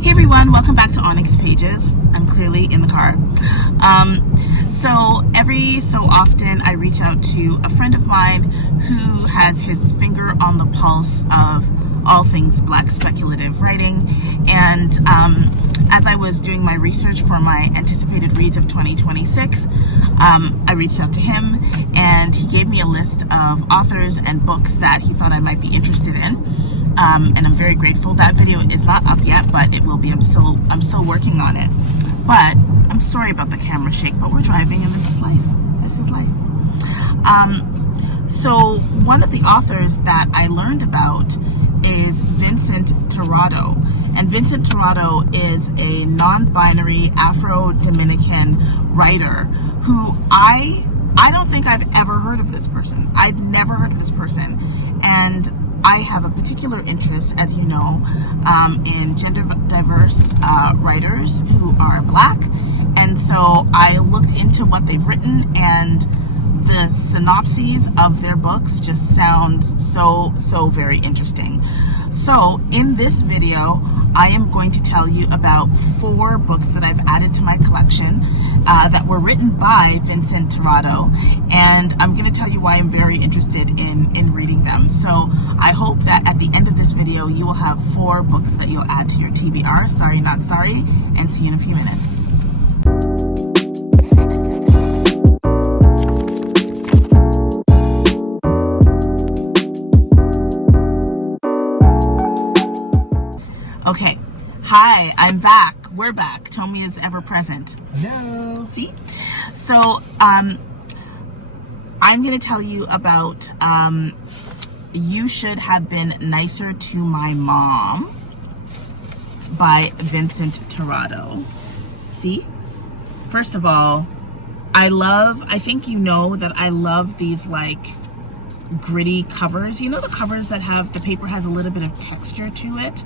Hey everyone, welcome back to ONYX Pages. I'm clearly in the car. So every so often I reach out to a friend of mine who has his finger on the pulse of all things Black speculative writing. And as I was doing my research for my anticipated reads of 2026, I reached out to him and he gave me a list of authors and books that he thought I might be interested in. And I'm very grateful. That video is not up yet, but it will be. I'm still working on it. But I'm sorry about the camera shake, but we're driving and this is life. This is life. So one of the authors that I learned about is Vincent Tirado. And Vincent Tirado is a non-binary Afro-Dominican writer who I don't think I've ever heard of this person. I'd never heard of this person. And I have a particular interest, as you know, in gender diverse writers who are Black. And so I looked into what they've written, and the synopses of their books just sound so very interesting. So in this video, I am going to tell you about 4 books that I've added to my collection that were written by Vincent Tirado, and I'm going to tell you why I'm very interested in reading them. So I hope that at the end of this video, you will have 4 books that you'll add to your TBR, Sorry Not Sorry, and see you in a few minutes. Okay, hi, I'm back. We're back. Tommy is ever present. No. See? So, I'm going to tell you about You Should Have Been Nicer to My Mom by Vincent Tirado. See? First of all, I think you know that I love these like gritty covers. You know the covers that have, the paper has a little bit of texture to it?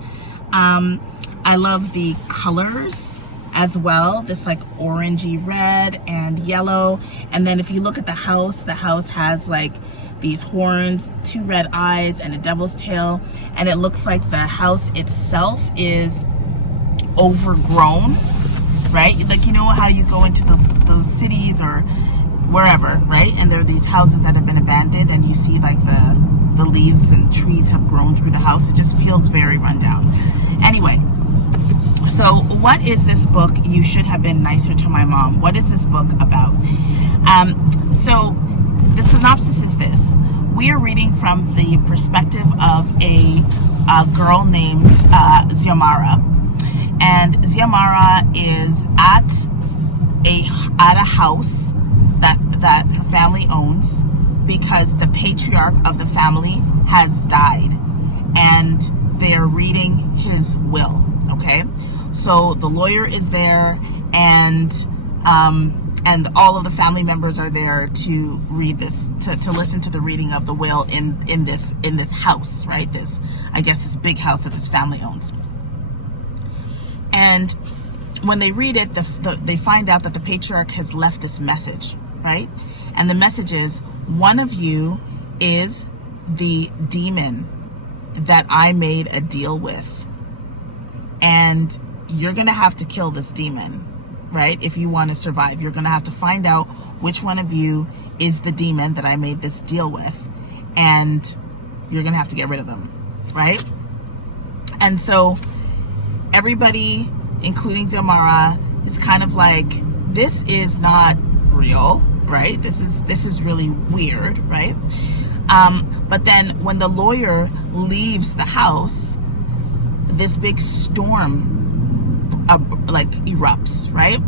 I love the colors as well, this like orangey red and yellow. And then if you look at the house has like these horns, 2 red eyes, and a devil's tail. And it looks like the house itself is overgrown, right? Like, you know how you go into those cities or wherever, right? And there are these houses that have been abandoned and you see like the leaves and trees have grown through the house. It just feels very run down. Anyway, so what is this book, You Should Have Been Nicer to My Mom? What is this book about? So the synopsis is this. We are reading from the perspective of a girl named Xiomara. And Xiomara is at a house that her family owns because the patriarch of the family has died. And they're reading his will, okay? So the lawyer is there, and all of the family members are there to read this, to listen to the reading of the will in this house, right? This, I guess, this big house that this family owns. And when they read it, they find out that the patriarch has left this message, right? And the message is, one of you is the demon that I made a deal with, and you're gonna have to kill this demon, right? If you want to survive, you're gonna have to find out which one of you is the demon that I made this deal with, and you're gonna have to get rid of them, right? And so everybody, including Xiomara, is kind of like, this is not real, right? This is really weird, right? But then when the lawyer leaves the house, this big storm like erupts, right?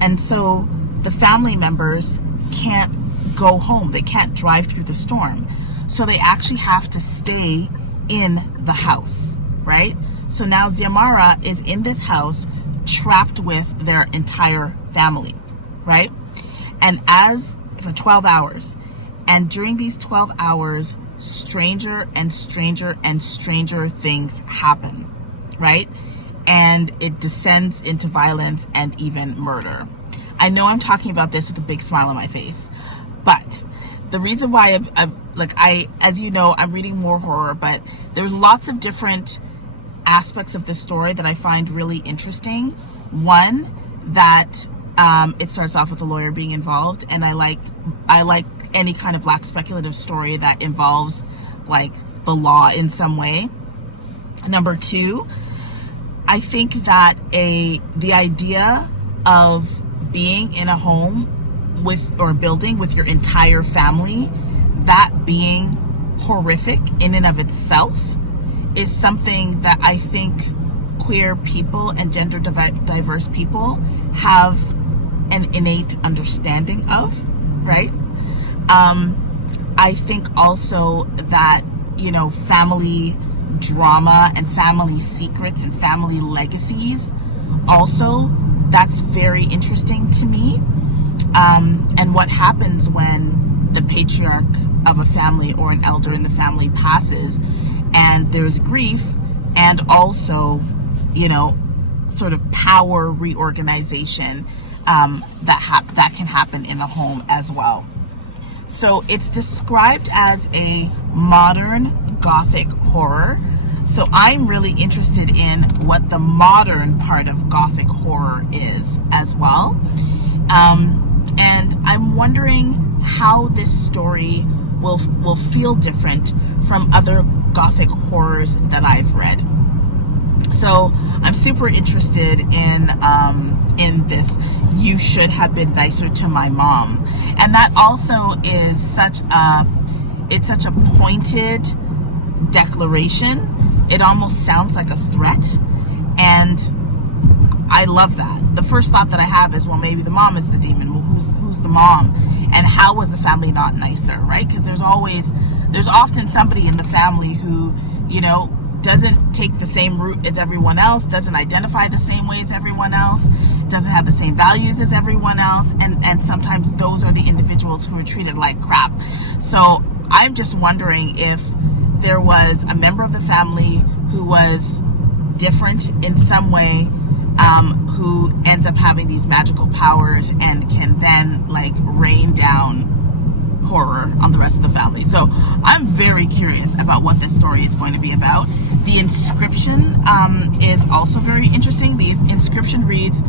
And so the family members can't go home. They can't drive through the storm. So they actually have to stay in the house, right? So now Xiomara is in this house trapped with their entire family, right? And for 12 hours. And during these 12 hours, stranger and stranger and stranger things happen, right? And it descends into violence and even murder. I know I'm talking about this with a big smile on my face, but the reason why as you know, I'm reading more horror, but there's lots of different aspects of this story that I find really interesting. One, that it starts off with a lawyer being involved, and I like any kind of black speculative story that involves like the law in some way. Number two, I think that the idea of being in a home or building with your entire family, that being horrific in and of itself, is something that I think queer people and gender diverse people have an innate understanding of, right? I think also that, family drama and family secrets and family legacies, also, that's very interesting to me. And what happens when the patriarch of a family or an elder in the family passes, and there's grief, and also, sort of power reorganization that can happen in the home as well. So it's described as a modern Gothic horror. So I'm really interested in what the modern part of Gothic horror is as well. And I'm wondering how this story will feel different from other Gothic horrors that I've read. So I'm super interested in this. You should have been nicer to my mom, and that also is such a pointed declaration. It almost sounds like a threat, and I love that. The first thought that I have is, well, maybe the mom is the demon. Well, who's the mom, and how was the family not nicer, right? Because there's often somebody in the family who, doesn't take the same route as everyone else, doesn't identify the same way as everyone else, doesn't have the same values as everyone else, and sometimes those are the individuals who are treated like crap. So I'm just wondering if there was a member of the family who was different in some way, who ends up having these magical powers and can then rain down horror on the rest of the family. So I'm very curious about what this story is going to be about. The inscription is also very interesting. The inscription reads,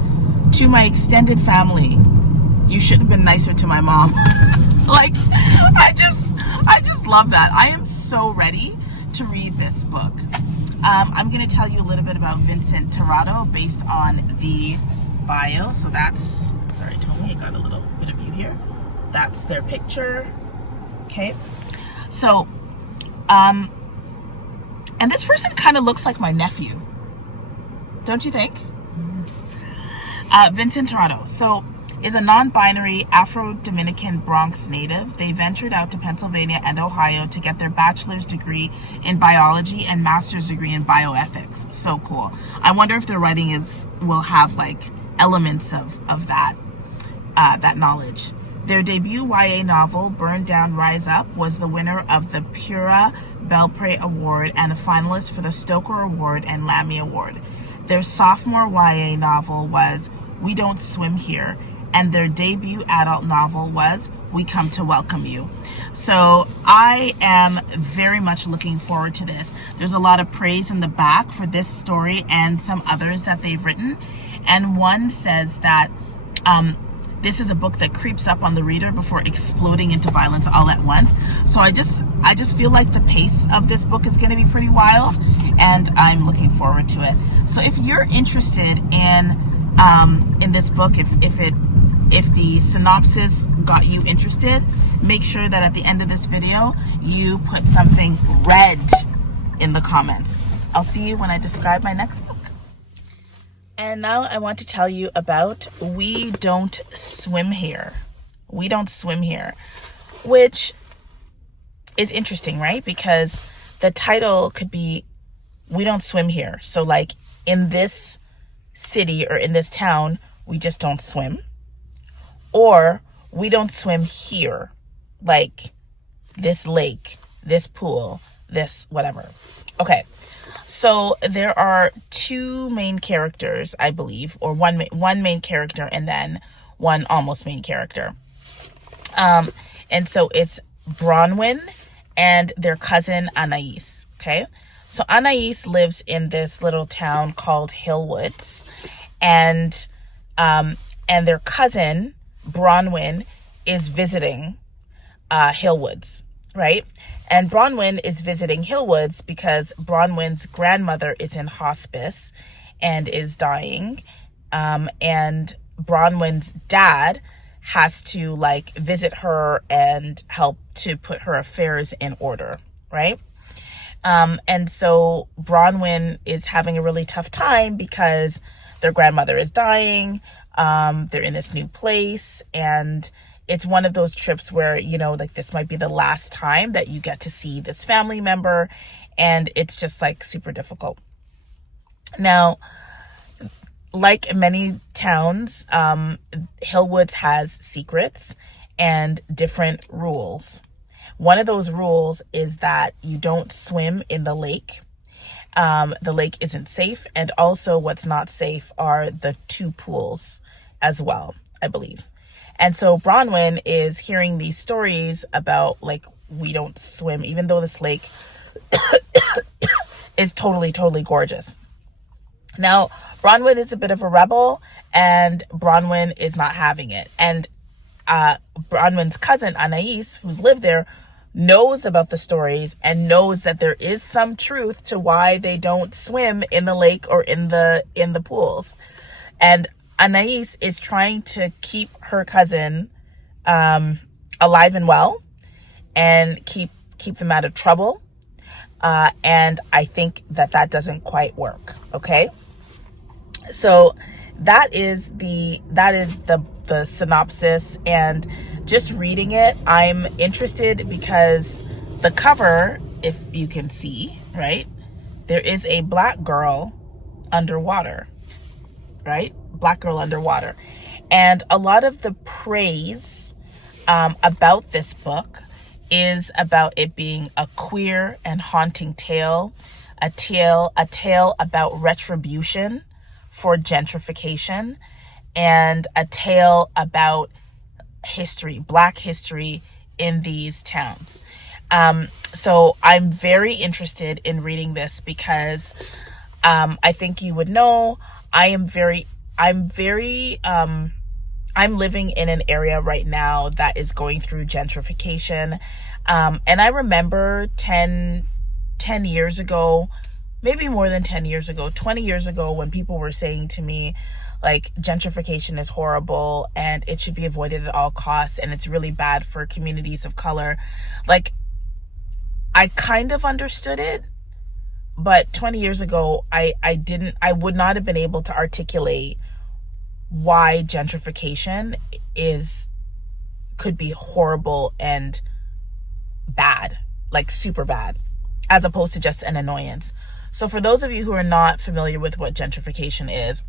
"To my extended family, you should have been nicer to my mom." I just love that. I am so ready to read this book. I'm going to tell you a little bit about Vincent Tirado based on the bio. So that's, sorry, Tony, I got a little bit of you here. That's their picture. Okay. So, and this person kind of looks like my nephew. Don't you think? Vincent Tirado. So, is a non-binary Afro-Dominican Bronx native. They ventured out to Pennsylvania and Ohio to get their bachelor's degree in biology and master's degree in bioethics. So cool. I wonder if their writing will have elements of that knowledge. Their debut YA novel, Burn Down, Rise Up, was the winner of the Pura Belpré Award and a finalist for the Stoker Award and Lammy Award. Their sophomore YA novel was We Don't Swim Here, and their debut adult novel was We Come to Welcome You. So I am very much looking forward to this. There's a lot of praise in the back for this story and some others that they've written. And one says that this is a book that creeps up on the reader before exploding into violence all at once. So I just feel like the pace of this book is going to be pretty wild, and I'm looking forward to it. So if you're interested in this book, if the synopsis got you interested, make sure that at the end of this video you put something red in the comments. I'll see you when I describe my next book. And now I want to tell you about We Don't Swim Here. We Don't Swim Here, which is interesting, right? Because the title could be We Don't Swim Here. So in this city or in this town, we just don't swim. Or we don't swim here, like this lake, this pool, this whatever. Okay. So there are two main characters, I believe, or one main character and then one almost main character. And so it's Bronwyn and their cousin Anais. Okay. So Anais lives in this little town called Hillwoods, and their cousin Bronwyn is visiting Hillwoods, right? And Bronwyn is visiting Hillwoods because Bronwyn's grandmother is in hospice and is dying, and Bronwyn's dad has to like visit her and help to put her affairs in order, right? And so Bronwyn is having a really tough time because their grandmother is dying. They're in this new place, and it's one of those trips where, you know, like this might be the last time that you get to see this family member, and it's just like super difficult. Now, like many towns, Hillwoods has secrets and different rules. One of those rules is that you don't swim in the lake. The lake isn't safe. And also what's not safe are the 2 pools as well, I believe. And so Bronwyn is hearing these stories about like, we don't swim, even though this lake is totally, totally gorgeous. Now, Bronwyn is a bit of a rebel, and Bronwyn is not having it. And Bronwyn's cousin, Anais, who's lived there, knows about the stories and knows that there is some truth to why they don't swim in the lake or in the pools. And Anais is trying to keep her cousin alive and well and keep them out of trouble. And I think that doesn't quite work. Okay. So that is the synopsis, and just reading it, I'm interested because the cover, if you can see, right, there is a black girl underwater, right? Black girl underwater. And a lot of the praise about this book is about it being a queer and haunting tale, a tale about retribution for gentrification, and a tale about history, Black history in these towns. So I'm very interested in reading this because I think you would know I'm living in an area right now that is going through gentrification. And I remember 10 years ago, maybe more than 10 years ago, 20 years ago, when people were saying to me, like, gentrification is horrible and it should be avoided at all costs, and it's really bad for communities of color. Like, I kind of understood it, but 20 years ago, I would not have been able to articulate why gentrification could be horrible and bad, like super bad, as opposed to just an annoyance. So for those of you who are not familiar with what gentrification is,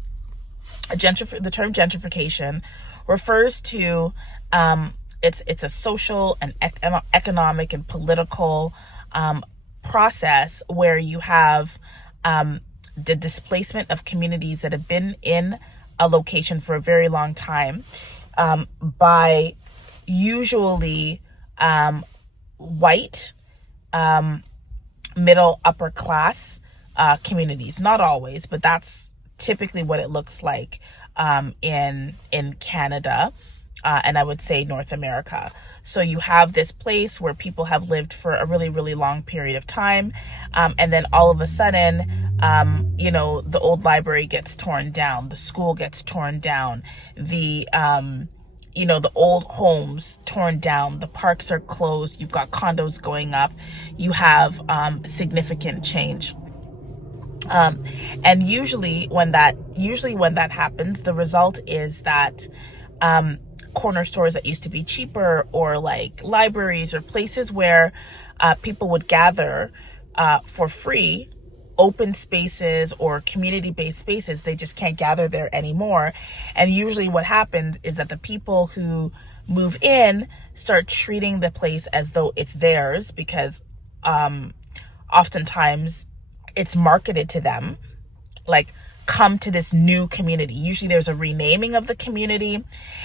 the term gentrification refers to it's a social and economic and political process where you have the displacement of communities that have been in a location for a very long time by usually white middle upper class communities. Not always, but that's typically what it looks like in Canada, and I would say North America. So you have this place where people have lived for a really, really long period of time, and then all of a sudden, the old library gets torn down, the school gets torn down, the old homes torn down, the parks are closed, you've got condos going up, you have significant change. And usually when that happens, the result is that corner stores that used to be cheaper, or like libraries or places where people would gather for free, open spaces or community-based spaces, they just can't gather there anymore. And usually what happens is that the people who move in start treating the place as though it's theirs, because oftentimes it's marketed to them like, come to this new community. Usually there's a renaming of the community,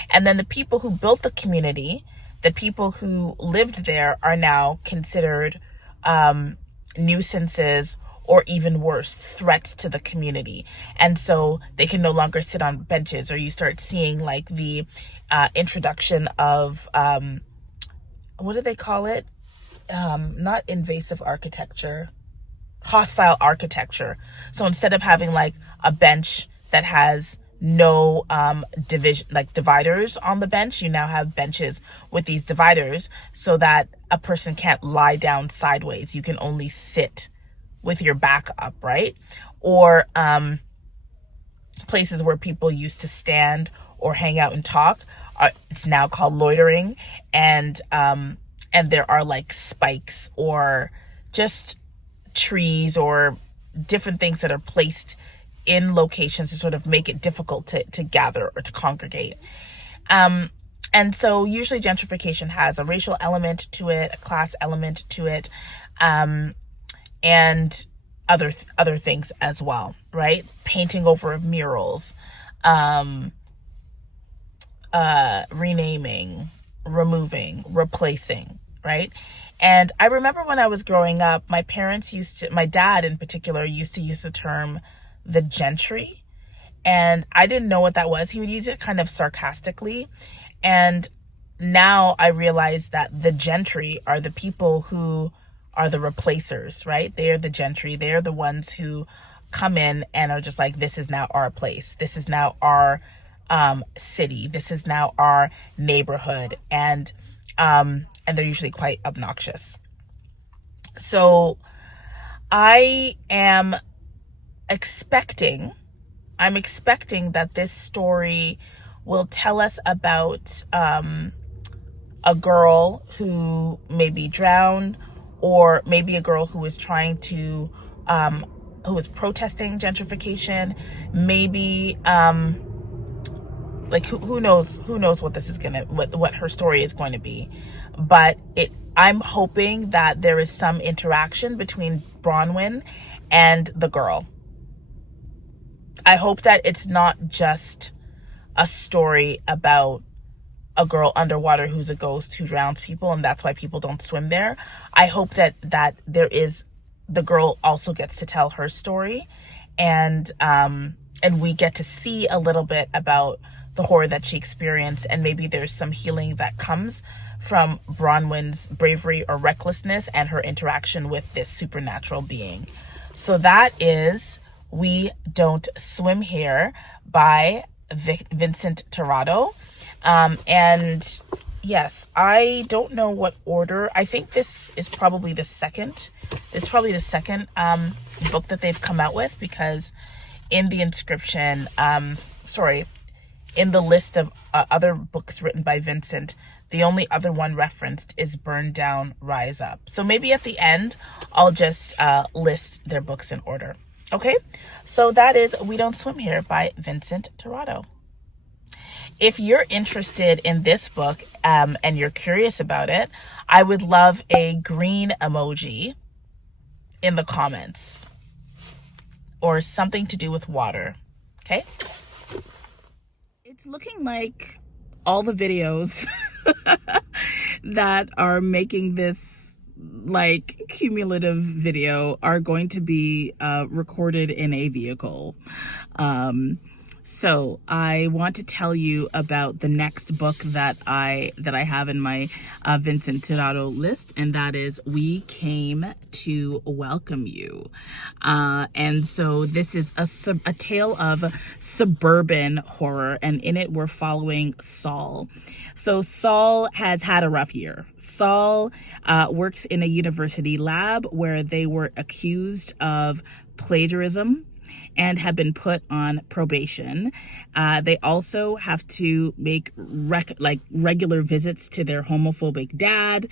and then the people who built the community, the people who lived there, are now considered nuisances or even worse, threats to the community. And so they can no longer sit on benches, or you start seeing like the introduction of, what do they call it? Not invasive architecture, hostile architecture. So instead of having like a bench that has no division, like dividers on the bench, you now have benches with these dividers so that a person can't lie down sideways. You can only sit with your back up, right? Or places where people used to stand or hang out and talk, it's now called loitering. And there are like spikes or just trees or different things that are placed in locations to sort of make it difficult to gather or to congregate. And so usually gentrification has a racial element to it, a class element to it, and other things as well, right? Painting over murals, renaming, removing, replacing, right? And I remember when I was growing up, my dad in particular used to use the term the gentry, and I didn't know what that was. He would use it kind of sarcastically, and now I realize that the gentry are the people who are the replacers, right? They are the gentry. They are the ones who come in and are just like, this is now our place. This is now our city. This is now our neighborhood, and they're usually quite obnoxious. So I'm expecting that this story will tell us about a girl who maybe drowned, or maybe a girl who is trying to who is protesting gentrification, maybe like who knows what this is what her story is going to be. But I'm hoping that there is some interaction between Bronwyn and the girl. I hope that it's not just a story about a girl underwater who's a ghost who drowns people, and that's why people don't swim there. I hope that the girl also gets to tell her story, and we get to see a little bit about the horror that she experienced, and maybe there's some healing that comes from Bronwyn's bravery or recklessness and her interaction with this supernatural being. So that is We Don't Swim Here by Vincent Tirado. And yes, I don't know what order. I think this is probably the second. It's probably the second book that they've come out with, because in the inscription, in the list of other books written by Vincent, the only other one referenced is Burn Down, Rise Up. So maybe at the end, I'll just list their books in order. Okay, so that is We Don't Swim Here by Vincent Tirado. If you're interested in this book and you're curious about it, I would love a green emoji in the comments, or something to do with water. Okay? It's looking like all the videos that are making this like cumulative video are going to be recorded in a vehicle. So I want to tell you about the next book that I have in my Vincent Tirado list, and that is We Came to Welcome You. And so this is a tale of suburban horror, and in it we're following Saul. So Saul has had a rough year. Saul works in a university lab where they were accused of plagiarism and have been put on probation. They also have to make regular visits to their homophobic dad.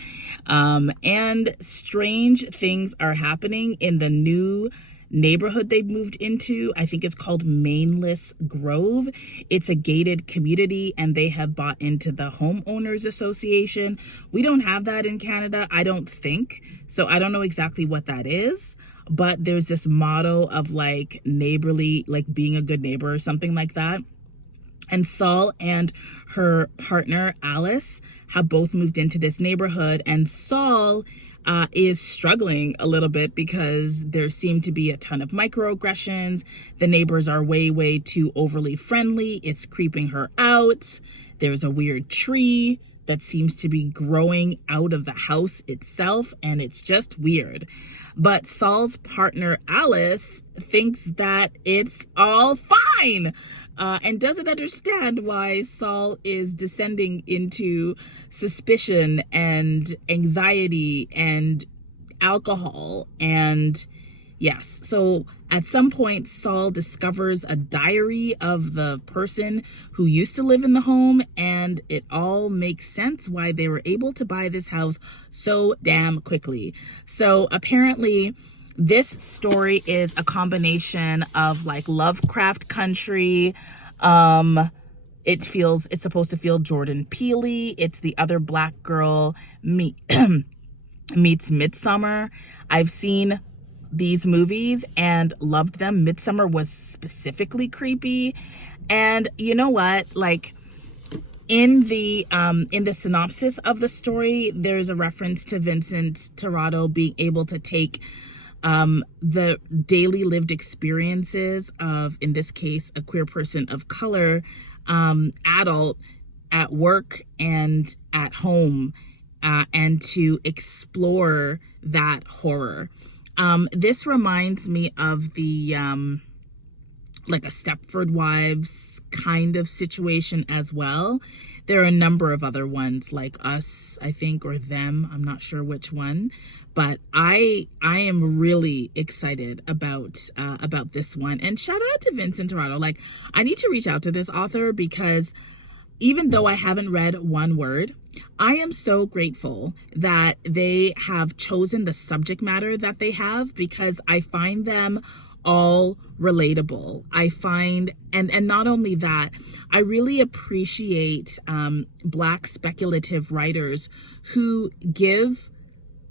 And strange things are happening in the new neighborhood they've moved into. I think it's called Mainless Grove. It's a gated community, and they have bought into the homeowners association. We don't have that in Canada, I don't think. So I don't know exactly what that is. But there's this motto of like neighborly, like being a good neighbor or something like that. And Saul and her partner, Alice, have both moved into this neighborhood. And Saul is struggling a little bit because there seem to be a ton of microaggressions. The neighbors are way too overly friendly. It's creeping her out. There's a weird tree that seems to be growing out of the house itself, and it's just weird. But Saul's partner, Alice, thinks that it's all fine, and doesn't understand why Saul is descending into suspicion and anxiety and alcohol. And yes, so at some point, Saul discovers a diary of the person who used to live in the home, and it all makes sense why they were able to buy this house so damn quickly. So apparently, this story is a combination of like Lovecraft Country. It's supposed to feel Jordan Peele. It's The Other Black Girl meets Midsommar. I've seen these movies and loved them. Midsommar was specifically creepy. And you know what? Like in the synopsis of the story, there's a reference to Vincent Torrado being able to take the daily lived experiences of, in this case, a queer person of color, adult, at work and at home, and to explore that horror. This reminds me of the like a Stepford Wives kind of situation as well. There are a number of other ones like Us, I think, or Them. I'm not sure which one, but I am really excited about this one. And shout out to Vincent Torrado. Like, I need to reach out to this author because even though I haven't read one word, I am so grateful that they have chosen the subject matter that they have, because I find them all relatable. I find, and not only that, I really appreciate Black speculative writers who give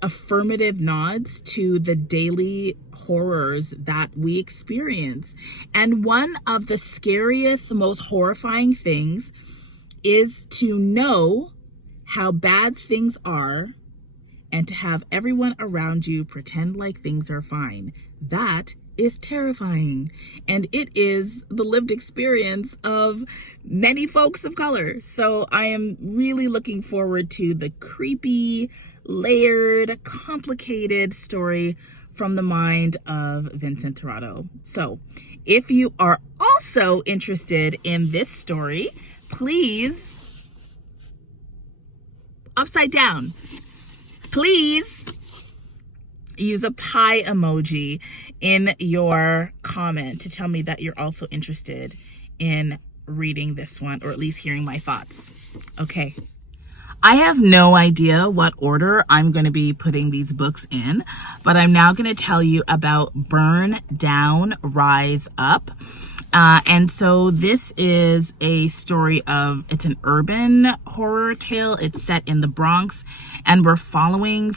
affirmative nods to the daily horrors that we experience. And one of the scariest, most horrifying things is to know how bad things are and to have everyone around you pretend like things are fine. That is terrifying. And it is the lived experience of many folks of color. So I am really looking forward to the creepy, layered, complicated story from the mind of Vincent Torrado. So if you are also interested in this story, please, upside down, please use a pie emoji in your comment to tell me that you're also interested in reading this one, or at least hearing my thoughts. Okay. I have no idea what order I'm going to be putting these books in, but I'm now going to tell you about Burn Down, Rise Up. And so this is a story of, it's an urban horror tale. It's set in the Bronx, and we're following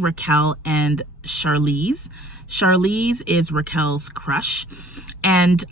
Raquel and Charlize. Charlize is Raquel's crush. And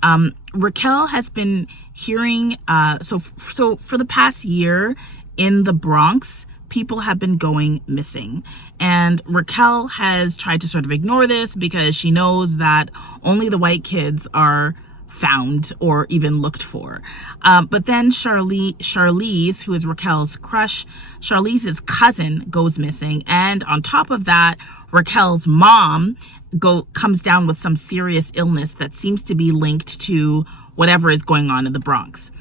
Raquel has been hearing, so for the past year in the Bronx, people have been going missing. And Raquel has tried to sort of ignore this because she knows that only the white kids are found or even looked for. But then Charlize, who is Raquel's crush, Charlize's cousin goes missing. And on top of that, Raquel's mom comes down with some serious illness that seems to be linked to whatever is going on in the Bronx.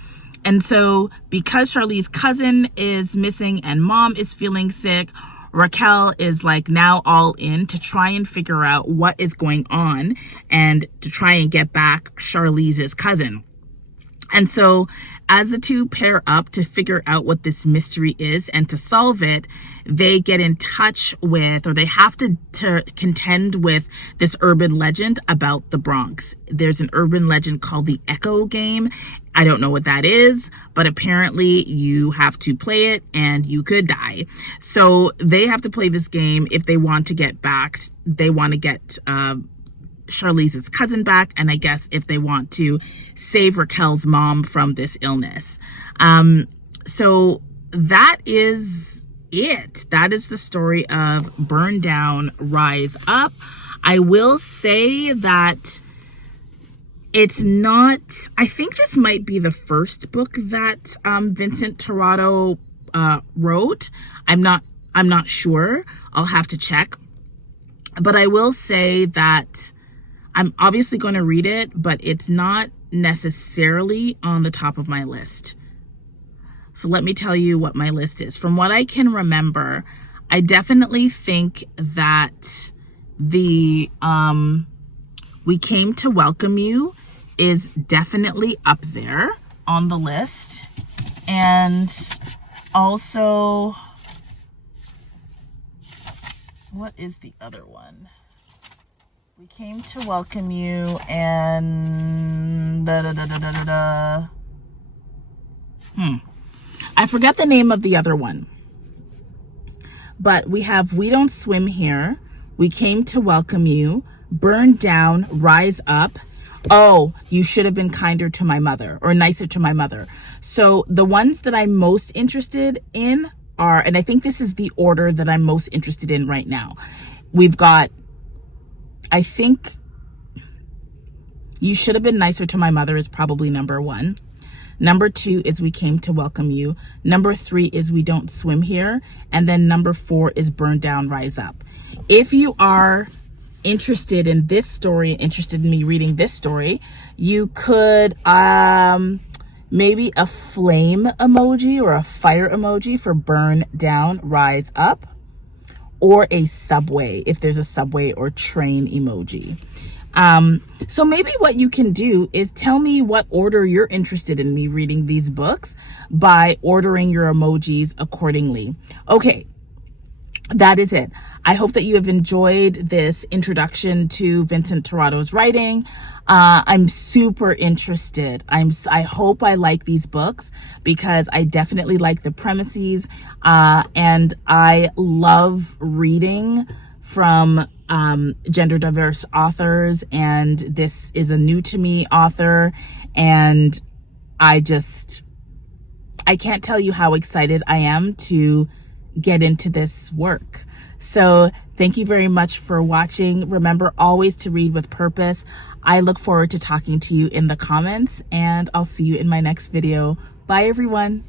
And so because Charlize's cousin is missing and mom is feeling sick, Raquel is like now all in to try and figure out what is going on and to try and get back Charlize's cousin. And so as the two pair up to figure out what this mystery is and to solve it, they get in touch with, or they have to contend with, this urban legend about the Bronx. There's an urban legend called the Echo Game. I don't know what that is, but apparently you have to play it and you could die. So they have to play this game if they want to get back. They want to get Charlize's cousin back, and I guess if they want to save Raquel's mom from this illness. So that is it. That is the story of Burn Down, Rise Up. I will say that it's not, I think this might be the first book that Vincent Torrado wrote. I'm not sure. I'll have to check. But I will say that I'm obviously going to read it, but it's not necessarily on the top of my list. So let me tell you what my list is. From what I can remember, I definitely think that the We Came to Welcome You is definitely up there on the list. And also, what is the other one? We Came to Welcome You and I forget the name of the other one. But we have We Don't Swim Here, We Came to Welcome You, Burn Down, Rise Up. Oh, You Should Have Been Kinder to My Mother, or Nicer to My Mother. So the ones that I'm most interested in are, and I think this is the order that I'm most interested in right now. We've got, I think You Should Have Been Nicer to My Mother is probably number 1. Number 2 is We Came to Welcome You. Number 3 is We Don't Swim Here. And then number 4 is Burn Down, Rise Up. If you are interested in this story, interested in me reading this story, you could maybe a flame emoji or a fire emoji for Burn Down, Rise Up, or a subway if there's a subway or train emoji. So maybe what you can do is tell me what order you're interested in me reading these books by ordering your emojis accordingly. Okay, that is it. I hope that you have enjoyed this introduction to Vincent Torrado's writing. I'm super interested. I hope I like these books because I definitely like the premises, and I love reading from gender diverse authors, and this is a new to me author, and I can't tell you how excited I am to get into this work. So thank you very much for watching. Remember always to read with purpose. I look forward to talking to you in the comments, and I'll see you in my next video. Bye everyone.